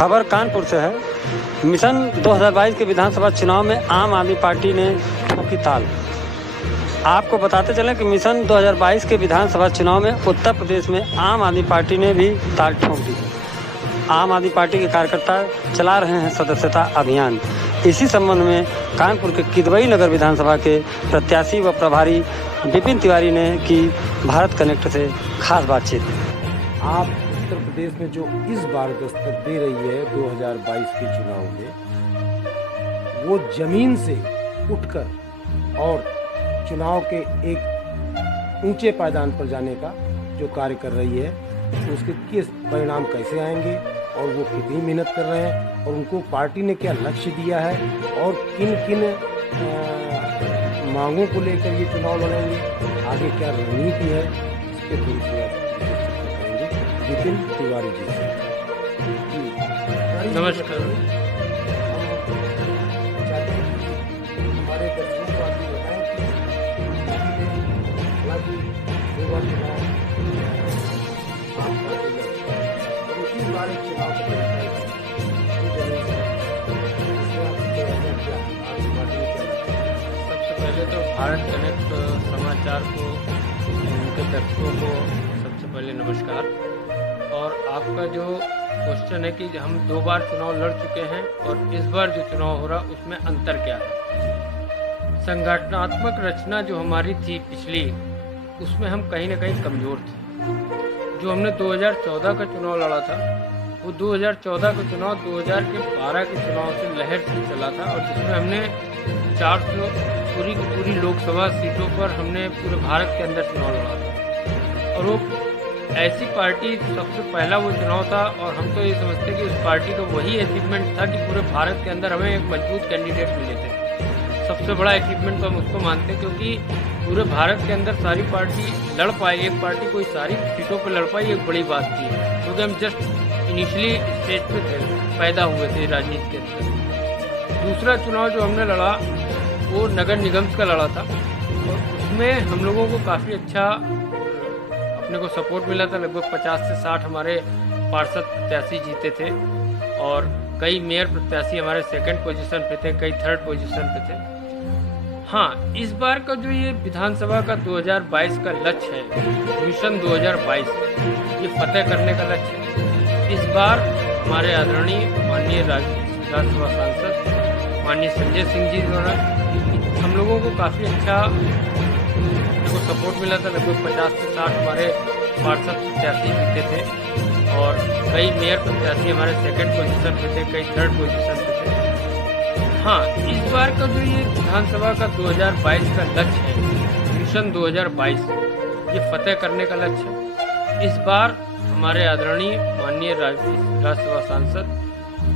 खबर कानपुर से है। मिशन 2022 के विधानसभा चुनाव में आम आदमी पार्टी ने ठोकी ताल। आपको बताते चलें कि मिशन 2022 के विधानसभा चुनाव में उत्तर प्रदेश में आम आदमी पार्टी ने भी ताल ठोक दी। आम आदमी पार्टी के कार्यकर्ता चला रहे हैं सदस्यता अभियान। इसी संबंध में कानपुर के किदवई नगर विधानसभा के प्रत्याशी व प्रभारी विपिन तिवारी ने की भारत कनेक्ट से खास बातचीत। आप उत्तर प्रदेश में जो इस बार दस्तक दे रही है 2022 के चुनाव में, वो जमीन से उठकर और चुनाव के एक ऊंचे पायदान पर जाने का जो कार्य कर रही है, तो उसके किस परिणाम कैसे आएंगे और वो कितनी मेहनत कर रहे हैं और उनको पार्टी ने क्या लक्ष्य दिया है और किन किन मांगों को लेकर ये चुनाव लड़ेंगे, आगे क्या रणनीति है, इसके थोड़ी सी करेंगे विपिन तिवारी जी से। नमस्कार। हमारे दर्शकों को आप बताएं कि इस बार चुनाव सबसे पहले तो भारत कनेक्ट समाचार को, उनके दर्शकों को सबसे पहले नमस्कार। और आपका जो क्वेश्चन है कि हम 2 बार चुनाव लड़ चुके हैं और इस बार जो चुनाव हो रहा उसमें अंतर क्या है। संगठनात्मक रचना जो हमारी थी पिछली, उसमें हम कहीं ना कहीं कमज़ोर थे। जो हमने 2014 का चुनाव लड़ा था, वो 2014 का चुनाव 2012 के चुनाव से लहर से चला था, और जिसमें हमने 400 पूरी की पूरी लोकसभा सीटों पर हमने पूरे भारत के अंदर चुनाव लड़ा था। और वो ऐसी पार्टी, सबसे पहला वो चुनाव था, और हम तो ये समझते कि उस पार्टी का वही अचीवमेंट था कि पूरे भारत के अंदर हमें एक मजबूत कैंडिडेट मिले थे। सबसे बड़ा अचीवमेंट तो हम उसको मानते हैं, क्योंकि पूरे भारत के अंदर सारी पार्टी लड़ पाई, एक पार्टी कोई सारी सीटों पर लड़ पाई, एक बड़ी बात थी, क्योंकि हम जस्ट इनिशियली स्टेज पे थे, पैदा हुए थे राजनीति के अंदर। दूसरा चुनाव जो हमने लड़ा वो नगर निगम का लड़ा था, और उसमें हम लोगों को काफ़ी अच्छा अपने को सपोर्ट मिला था। लगभग 50 से 60 हमारे पार्षद प्रत्याशी जीते थे, और कई मेयर प्रत्याशी हमारे 2nd पोजीशन पे थे, कई 3rd पोजीशन पे थे। हाँ, इस बार का जो ये विधानसभा का 2022 का लक्ष्य है, मिशन 2022, ये फतेह करने का लक्ष्य है। इस बार हमारे आदरणीय माननीय राज्यसभा सांसद माननीय संजय सिंह जी द्वारा हम लोगों को काफ़ी अच्छा सपोर्ट मिला था। लगभग 50 से 60 हमारे पार्षद प्रत्याशी जीते थे, और कई मेयर प्रत्याशी हमारे 2nd पोजीशन पे थे, कई 3rd पोजीशन पे थे। हाँ, इस बार का जो ये विधानसभा का 2022 का लक्ष्य है, मिशन 2022, ये फतेह करने का लक्ष्य है। इस बार हमारे आदरणीय माननीय राज्यसभा सांसद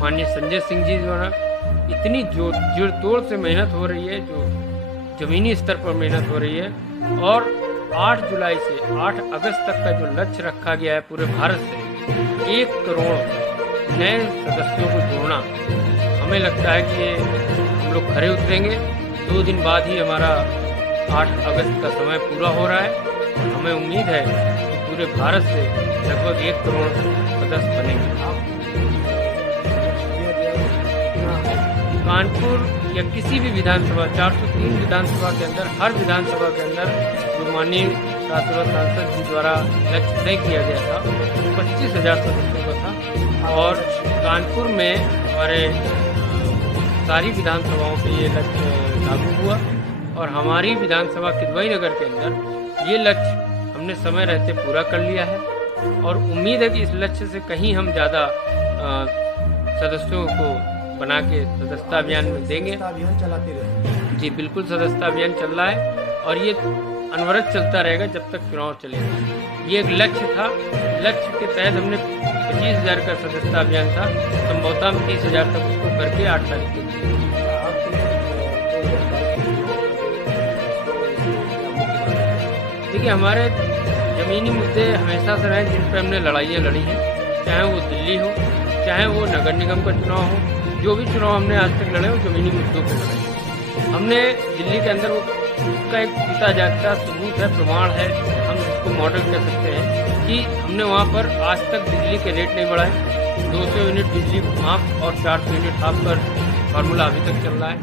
माननीय संजय सिंह जी द्वारा इतनी जोड़ तोड़ से मेहनत हो रही है, जो जमीनी स्तर पर मेहनत हो रही है, और 8 जुलाई से 8 अगस्त तक का जो लक्ष्य रखा गया है पूरे भारत से 1 करोड़ नए सदस्यों को जोड़ना, हमें लगता है कि ये हम लोग खरे उतरेंगे। 2 दिन बाद ही हमारा 8 अगस्त का समय पूरा हो रहा है, और हमें उम्मीद है कि पूरे भारत से लगभग 1 करोड़ सदस्य बनेंगे। कानपुर या किसी भी विधानसभा, 403 विधानसभा के अंदर, हर विधानसभा के अंदर जो माननीय राज्यसभा सांसद जी द्वारा लक्ष्य तय किया गया था, 25,000 सदस्यों का था, और कानपुर में हमारे सारी विधानसभाओं पे ये लक्ष्य लागू हुआ, और हमारी विधानसभा किदवई नगर के अंदर ये लक्ष्य हमने समय रहते पूरा कर लिया है, और उम्मीद है कि इस लक्ष्य से कहीं हम ज़्यादा सदस्यों को बना के सदस्यता अभियान में देंगे। अभियान चलाते रहे। जी बिल्कुल, सदस्यता अभियान चल रहा है, और ये अनवरत चलता रहेगा जब तक चुनाव चलेगा। ये एक लक्ष्य था, लक्ष्य के तहत हमने 25,000 का सदस्यता अभियान था, संभवतः हम 30,000 तक उसको करके 8 तारीख को देखिए, हमारे ज़मीनी मुद्दे हमेशा से रहे जिन पर हमने लड़ाइयाँ लड़ी हैं, चाहे वो दिल्ली हो, चाहे वो नगर निगम का चुनाव हो। जो भी चुनाव हमने आज तक लड़े वो ज़मीनी मुद्दों पर लड़े। हमने दिल्ली के अंदर उसका एक जीता जागता सबूत है, प्रमाण है, हम इसको मॉडल कह सकते हैं कि हमने वहाँ पर आज तक बिजली के रेट नहीं बढ़ाए, 200 यूनिट बिजली माफ और 400 यूनिट हाफ पर फार्मूला अभी तक चल रहा है।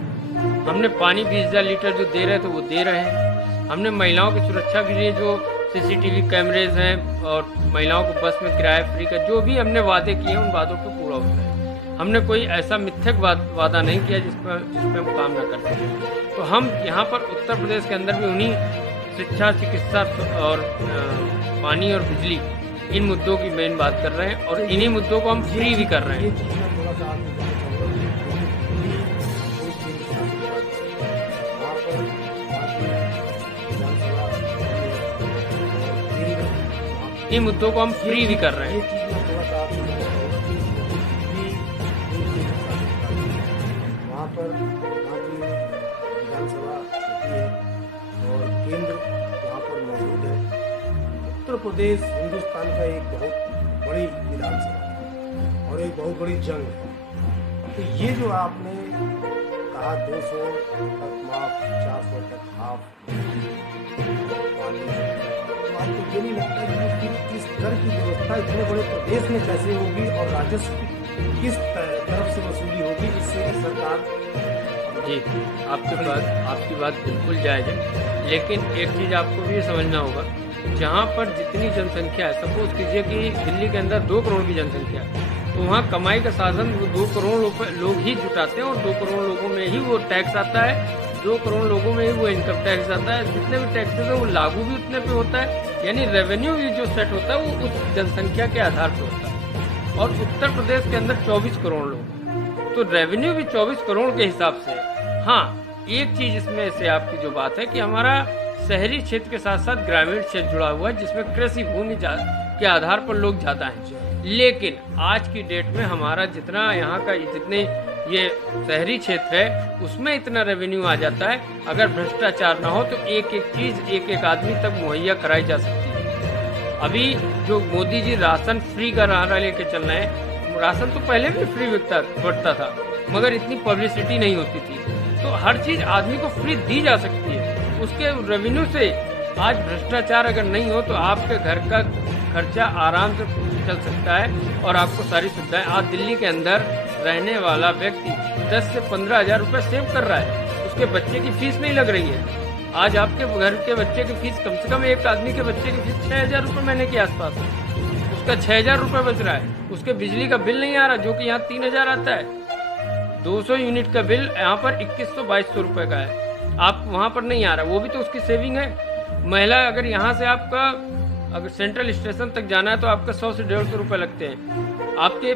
हमने पानी 20,000 लीटर जो दे रहे थे वो दे रहे हैं। हमने महिलाओं की सुरक्षा के लिए जो CCTV कैमरेज हैं और महिलाओं को बस में किराया फ्री का जो भी हमने वादे किए उन वादों पे पूरा होता है। हमने कोई ऐसा मिथ्यक वादा नहीं किया जिस पे हम काम ना कर सकें। तो हम यहाँ पर उत्तर प्रदेश के अंदर भी उन्हीं शिक्षा, चिकित्सा और पानी और बिजली इन मुद्दों की मेन बात कर रहे हैं और इन्हीं मुद्दों को हम फ्री भी कर रहे हैं। ये चीज़ मैं थोड़ा सा आपको कहना चाहूँगा कि इन मुद्दों को हम फ्री भी कर रहे ये हैं। चीज़ मैं थोड़ा सा आपको कहना चाहूँगा कि वहाँ पर वहाँ की विधानसभा होती है और केंद्र वहाँ पर मौजूद है। उत्तर प्रदेश हिंदुस्तान का एक बहुत बड़ी विधानसभा है और एक बहुत बड़ी जंग है। तो ये जो आपने कहा 200 तक माफ, 400 तक हाफ, तो आपको ये नहीं लगता कि इस दर की व्यवस्था इतने बड़े प्रदेश में कैसे होगी और राजस्व किस तरफ से वसूली होगी, इससे सरकार। जी, आपकी बात बिल्कुल जायज़ है, लेकिन एक चीज़ आपको भी समझना होगा, जहाँ पर जितनी जनसंख्या है, सपोज कीजिए कि दिल्ली के अंदर 2 करोड़ की जनसंख्या है, तो वहाँ कमाई का साधन वो 2 करोड़ लोग ही जुटाते हैं और 2 करोड़ लोगों में ही वो टैक्स आता है, 2 करोड़ लोगों में ही वो इनकम टैक्स आता है। जितने भी टैक्सेस है वो लागू भी उतने पे होता है, यानी रेवेन्यू भी जो सेट होता है वो उस जनसंख्या के आधार पर होता है। और उत्तर प्रदेश के अंदर 24 करोड़ लोग हैं, तो रेवेन्यू भी 24 करोड़ के हिसाब से है। हाँ, एक चीज़ इसमें से आपकी जो बात है कि हमारा शहरी क्षेत्र के साथ साथ ग्रामीण क्षेत्र जुड़ा हुआ है, जिसमें कृषि भूमि के आधार पर लोग ज़्यादा हैं। लेकिन आज की डेट में हमारा जितना यहाँ का जितने ये शहरी क्षेत्र है उसमें इतना रेवेन्यू आ जाता है, अगर भ्रष्टाचार ना हो तो एक एक चीज़ एक एक आदमी तक मुहैया कराई जा सकती है। अभी जो मोदी जी राशन फ्री का नारा लेके चल रहे हैं, राशन तो पहले भी फ्री बंटता था मगर इतनी पब्लिसिटी नहीं होती थी। तो हर चीज़ आदमी को फ्री दी जा सकती है, उसके रेवेन्यू से। आज भ्रष्टाचार अगर नहीं हो तो आपके घर का खर्चा आराम से चल सकता है और आपको सारी सुविधाएं। आज दिल्ली के अंदर रहने वाला व्यक्ति 10 से 15 हज़ार रुपये सेव कर रहा है, उसके बच्चे की फीस नहीं लग रही है। आज आपके घर के बच्चे की फीस कम से कम एक आदमी के बच्चे की फीस 6,000 रुपये महीने के आसपास है, उसका 6,000 रुपये बच रहा है। उसके बिजली का बिल नहीं आ रहा जो कि यहाँ 3,000 आता है। 200 यूनिट का बिल यहाँ पर 2100-2200 रुपये का है, आप वहाँ पर नहीं आ रहा, वो भी तो उसकी सेविंग है। महिला अगर यहाँ से आपका अगर सेंट्रल स्टेशन तक जाना है तो आपका 100 से 150 रुपये लगते हैं। आपके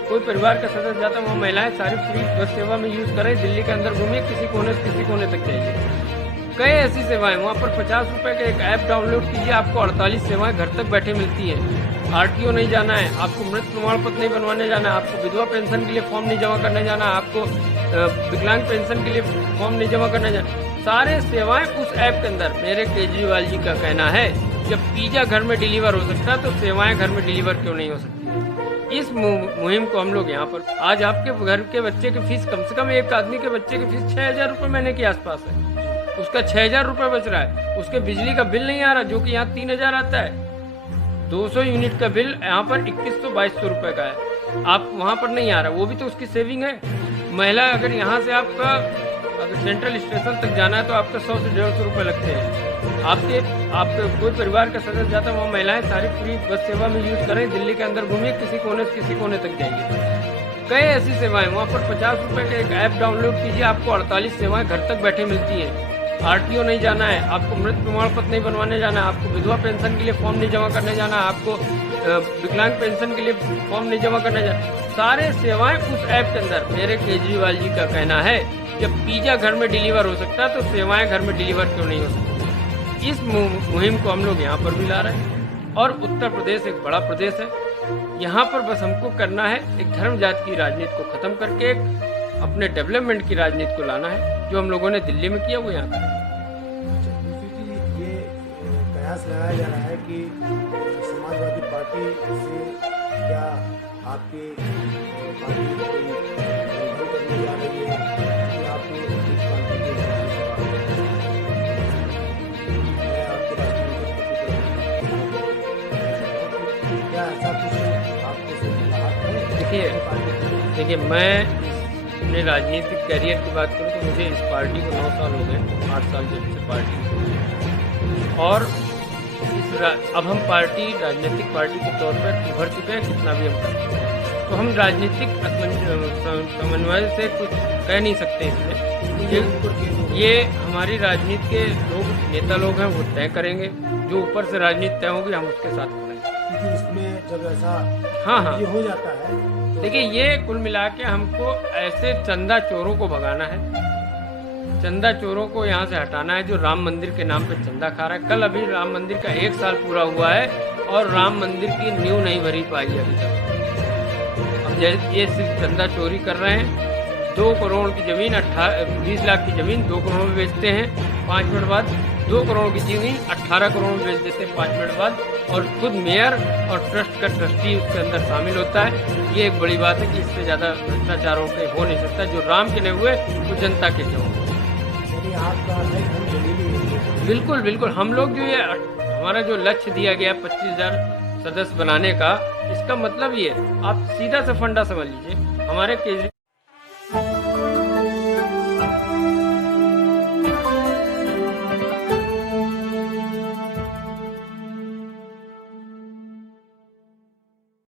कोई परिवार का सदस्य जाता है, वहाँ महिलाएं सारी फ्री बस सेवा में यूज़ करें, दिल्ली के अंदर घूमिए, किसी कोने तक जाइए। कई ऐसी सेवाएं वहाँ पर 50 रुपये का एक ऐप डाउनलोड कीजिए, आपको 48 सेवाएं घर तक बैठे मिलती हैं। RTO नहीं जाना है, आपको मृत्यु प्रमाण पत्र नहीं बनवाने जाना है, आपको विधवा पेंशन के लिए फॉर्म नहीं जमा करने जाना, आपको विकलांग पेंशन के लिए फॉर्म नहीं जमा करने जाना, सारे सेवाएं उस ऐप के अंदर। मेरे केजरीवाल जी का कहना है जब पिज्जा घर में डिलीवर हो सकता है तो सेवाएं घर में डिलीवर क्यों नहीं हो सकती। इस मुहिम को हम लोग यहाँ पर, आज आपके घर के बच्चे की फीस कम से कम एक आदमी के बच्चे की फीस 6,000 रुपये महीने के आसपास है, उसका 6,000 रुपये बच रहा है, उसके बिजली का बिल नहीं आ रहा जो कि यहाँ 3,000 आता है। 200 यूनिट का बिल यहाँ पर 2100-2200 रुपये का है, आप वहाँ पर नहीं आ रहा, वो भी तो उसकी सेविंग है। महिला अगर यहाँ से आपका अगर सेंट्रल स्टेशन तक जाना है तो आपका 100 से 150 रुपये लगते हैं। आपके कोई परिवार का सदस्य जाता है, वहाँ महिलाएं सारी फ्री बस सेवा में यूज़ करें, दिल्ली के अंदर घूमिए, किसी कोने तक जाइए। कई ऐसी सेवाएं वहाँ पर 50 रुपये का एक ऐप डाउनलोड कीजिए, आपको 48 सेवाएं घर तक बैठे मिलती हैं। RTO नहीं जाना है, आपको मृत्यु प्रमाण पत्र नहीं बनवाने जाना, आपको विधवा पेंशन के लिए फॉर्म नहीं जमा करने जाना, आपको विकलांग पेंशन के लिए फॉर्म नहीं जमा करने जाना, सारे सेवाएं उस ऐप के अंदर। मेरे केजरीवाल जी का कहना है जब पिज्जा घर में डिलीवर हो सकता है तो सेवाएं घर में डिलीवर क्यों नहीं हो सकती। इस मुहिम को हम लोग यहाँ पर भी ला रहे हैं। और उत्तर प्रदेश एक बड़ा प्रदेश है, यहाँ पर बस हमको करना है एक धर्म जाति की राजनीति को खत्म करके एक अपने डेवलपमेंट की राजनीति को लाना है। जो हम लोगों ने दिल्ली में किया वो यहाँ करें। ये प्रयास लगाया जा रहा है कि समाजवादी पार्टी से क्या आपकी पार्टी कोई करने जा रही है कि आपकी क्या ऐसा कुछ आपको से बात है? देखिए, मैं अपने राजनीतिक करियर की बात करूँ तो मुझे इस पार्टी को 9 साल हो गए, 8 साल जब से पार्टी में। और अब हम राजनीतिक पार्टी के तौर पर उभर चुके हैं, कितना भी हम कर चुके हैं। तो हम राजनीतिक समन्वय से कुछ कह नहीं सकते इसमें। ये हमारी राजनीति के नेता लोग हैं, वो तय करेंगे। जो ऊपर से राजनीति तय होगी, हम उसके साथ करेंगे। क्योंकि इसमें जब ऐसा हाँ ये हो जाता है तो देखिए, ये कुल मिला के हमको ऐसे चंदा चोरों को भगाना है, चंदा चोरों को यहाँ से हटाना है जो राम मंदिर के नाम पे चंदा खा रहा है। कल अभी राम मंदिर का 1 साल पूरा हुआ है और राम मंदिर की नींव नहीं भरी पाई है अभी तक। अब ये सिर्फ चंदा चोरी कर रहे हैं। 2 करोड़ की जमीन 20 लाख की जमीन 2 करोड़ में बेचते हैं 5 मिनट बाद, 2 करोड़ की जमीन 18 करोड़ में बेच देते हैं 5 मिनट बाद, और खुद मेयर और ट्रस्ट का ट्रस्टी उसके अंदर शामिल होता है। ये एक बड़ी बात है कि इससे ज़्यादा भ्रष्टाचार हो नहीं सकता। जो राम के नहीं हुए वो जनता के क्यों? बिल्कुल बिल्कुल। हम लोग जो ये हमारा जो लक्ष्य दिया गया 25,000 सदस्य बनाने का, इसका मतलब ये आप सीधा सा फंडा समझ लीजिए। हमारे